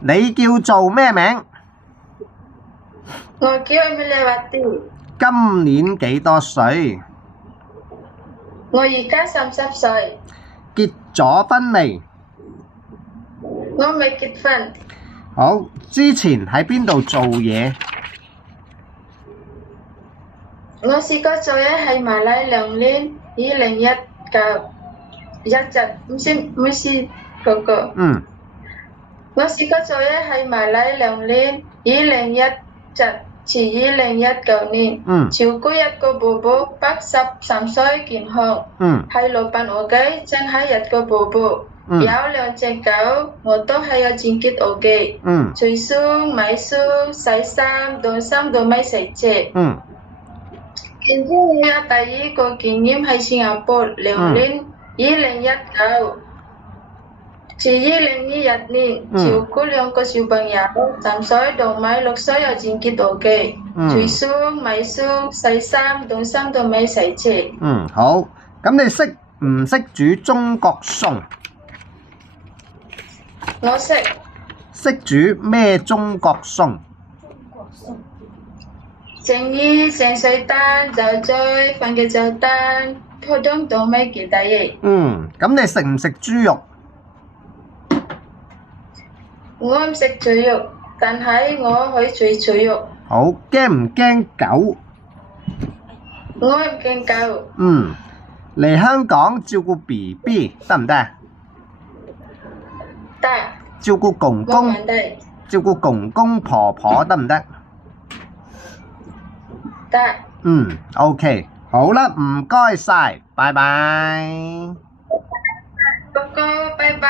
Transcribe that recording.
你叫做咩名？我叫 Emiliawati。今年幾多歲？我而家30歲。結咗婚未？我未結婚。好，之前喺邊度做嘢？我試過做嘢喺馬來2年，2019一陣，唔是嗰個。我試過做嘢喺馬來2年，2017至2019年，照顧一個寶寶83歲健康，係老闆屋企淨係一個寶寶，有2隻狗，我都係有清潔屋企，除書、買書、洗衫、凍衫都咪洗車。跟住我第二個經驗喺新加坡2年，2019至2021年，照顧2個小朋友，3歲同埋6歲有清潔屋企，除書、買書、洗衫、凍衫都咪洗車。好，咁你識唔識煮中國餸？我識。識煮咩中國餸？蒸魚、蒸水蛋、酒醉、番茄炒蛋，普通都咪幾多嘢。咁你食唔食豬肉？我唔食豬肉，但係我可以煮豬肉。好，驚唔驚狗？我唔驚狗。嚟香港照顧 BB 得唔得？得。照顧公公，照顧公公婆婆得唔得？得。OK， 好啦，唔該晒，拜拜。哥哥，拜拜。